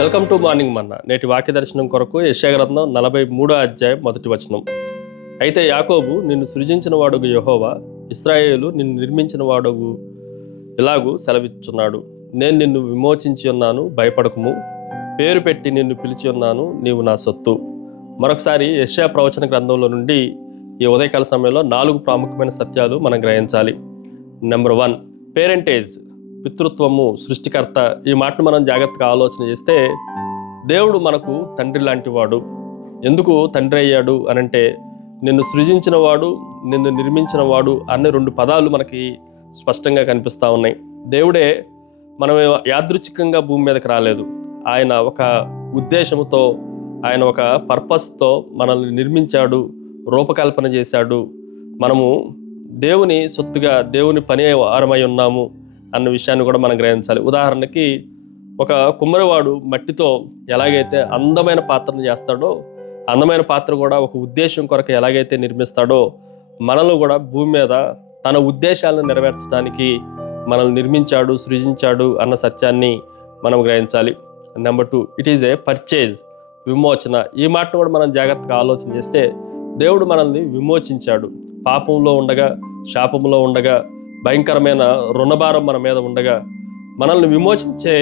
Welcome to morning మన్నా. నేటి వాక్య దర్శనం కొరకు యెషయా గ్రంథం 43వ అధ్యాయం 1వ వచనం. అయితే యాకోబు నిన్ను సృజించిన వాడుగు యెహోవా, ఇశ్రాయేలు నిన్ను నిర్మించిన వాడుగు ఇలాగూ సెలవిచ్చున్నాడు. నేను నిన్ను విమోచించి ఉన్నాను, భయపడకుము. పేరు పెట్టి నిన్ను పిలిచి ఉన్నాను, నీవు నా సొత్తు. మరొకసారి యెషయా ప్రవచన గ్రంథంలో నుండి ఈ ఉదయకాల సమయంలో 4 ప్రాముఖ్యమైన సత్యాలు మనం గ్రహించాలి. నెంబర్ 1, పేరెంటేజ్, పితృత్వము, సృష్టికర్త. ఈ మాటను మనం జాగ్రత్తగా ఆలోచన చేస్తే, దేవుడు మనకు తండ్రి లాంటి వాడు. ఎందుకు తండ్రి అయ్యాడు అనంటే, నిన్ను సృజించిన వాడు, నిన్ను నిర్మించిన వాడు అనే 2 పదాలు మనకి స్పష్టంగా కనిపిస్తూ ఉన్నాయి. దేవుడే మనం యాదృచ్ఛికంగా భూమి మీదకి రాలేదు. ఆయన ఒక ఉద్దేశంతో, ఆయన ఒక పర్పస్తో మనల్ని నిర్మించాడు, రూపకల్పన చేశాడు. మనము దేవుని సొత్తుగా, దేవుని పని వారమై ఉన్నాము అన్న విషయాన్ని కూడా మనం గ్రహించాలి. ఉదాహరణకి, ఒక కుమ్మరివాడు మట్టితో ఎలాగైతే అందమైన పాత్రను చేస్తాడో, అందమైన పాత్ర కూడా ఒక ఉద్దేశం కొరకు ఎలాగైతే నిర్మిస్తాడో, మనల్ని కూడా భూమి మీద తన ఉద్దేశాలను నెరవేర్చడానికి మనల్ని నిర్మించాడు, సృజించాడు అన్న సత్యాన్ని మనం గ్రహించాలి. Number 2, it is A purchase, విమోచన. ఈ మాటను కూడా మనం జాగ్రత్తగా ఆలోచన చేస్తే, దేవుడు మనల్ని విమోచించాడు. పాపంలో ఉండగా, శాపంలో ఉండగా, భయంకరమైన రుణభారం మన మీద ఉండగా, మనల్ని విమోచించే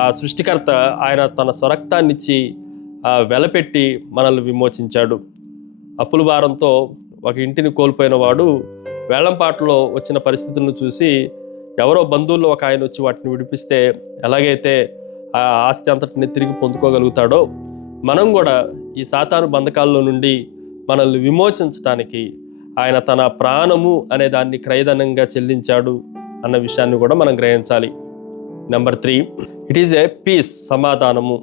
ఆ సృష్టికర్త ఆయన తన స్వరక్తాన్నిచ్చి వెలపెట్టి మనల్ని విమోచించాడు. అప్పుల భారంతో ఒక ఇంటిని కోల్పోయిన వాడు వేలంపాటలో వచ్చిన పరిస్థితులను చూసి, ఎవరో బంధువుల్లో ఒక ఆయన వచ్చి వాటిని విడిపిస్తే ఎలాగైతే ఆ ఆస్తి అంతటిని తిరిగి పొందుకోగలుగుతాడో, మనం కూడా ఈ సాతాను బంధకాల్లో నుండి మనల్ని విమోచించడానికి ఆయన తన ప్రాణము అనే దాన్ని క్రయధనంగా చెల్లించాడు అన్న విషయాన్ని కూడా మనం గ్రహించాలి. Number 3, it is a peace, సమాధానము.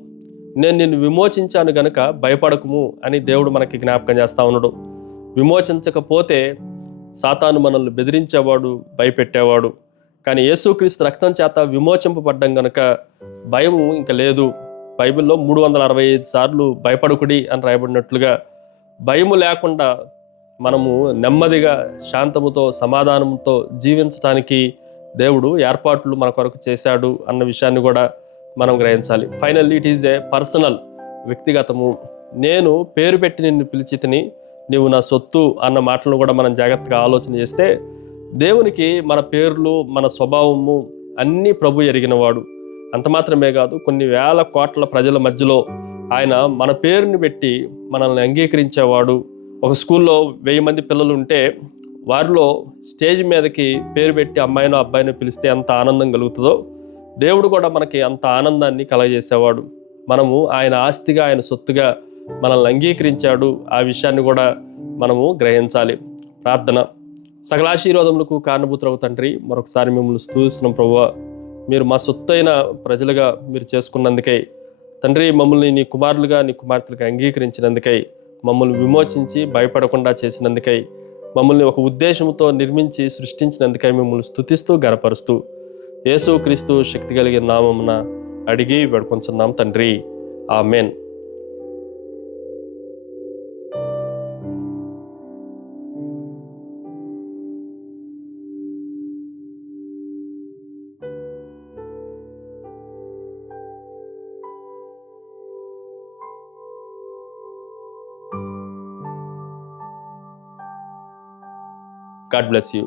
నేను నిన్ను విమోచించాను గనుక భయపడకుము అని దేవుడు మనకి జ్ఞాపకం చేస్తా ఉన్నాడు. విమోచించకపోతే సాతాను మనల్ని బెదిరించేవాడు, భయపెట్టేవాడు. కానీ యేసుక్రీస్తు రక్తం చేత విమోచింపబడ్డం గనుక భయము ఇంక లేదు. బైబిల్లో 365 సార్లు భయపడకుడి అని రాయబడినట్లుగా, భయము లేకుండా మనము నెమ్మదిగా, శాంతముతో, సమాధానంతో జీవించడానికి దేవుడు ఏర్పాట్లు మన కొరకు చేశాడు అన్న విషయాన్ని కూడా మనం గ్రహించాలి. Finally, it is a personal, వ్యక్తిగతము. నేను పేరు పెట్టి నిన్ను పిలిచితిని, నీవు నా సొత్తు అన్న మాటలను కూడా మనం జాగ్రత్తగా ఆలోచన చేస్తే, దేవునికి మన పేర్లు, మన స్వభావము అన్నీ ప్రభు ఎరిగినవాడు. అంత మాత్రమే కాదు, కొన్ని వేల కోట్ల ప్రజల మధ్యలో ఆయన మన పేరుని పెట్టి మనల్ని అంగీకరించేవాడు. ఒక స్కూల్లో 1000 మంది పిల్లలు ఉంటే, వారిలో స్టేజ్ మీదకి పేరు పెట్టి అమ్మాయినో అబ్బాయినో పిలిస్తే ఎంత ఆనందం కలుగుతుందో, దేవుడు కూడా మనకి అంత ఆనందాన్ని కలగజేసేవాడు. మనము ఆయన ఆస్తిగా, ఆయన సొత్తుగా మనల్ని అంగీకరించాడు. ఆ విషయాన్ని కూడా మనము గ్రహించాలి. ప్రార్థన. సకలాశీర్వాదములకు కారణభూతులవు తండ్రి, మరొకసారి మిమ్మల్ని స్తుతిస్తున్నాం ప్రభువా. మీరు మా సొత్తైన ప్రజలుగా మీరు చేసుకున్నందుకై తండ్రి, మమ్మల్ని నీ కుమారులుగా, నీ కుమార్తెలుగా అంగీకరించినందుకై, మమ్మల్ని విమోచించి భయపడకుండా చేసినందుకై, మమ్మల్ని ఒక ఉద్దేశంతో నిర్మించి సృష్టించినందుకై మిమ్మల్ని స్తుతిస్తూ గనపరుస్తూ, యేసుక్రీస్తు శక్తి కలిగిన నామమున అడిగి వేడుకొంచున్నాం తండ్రి. ఆమేన్. God bless you.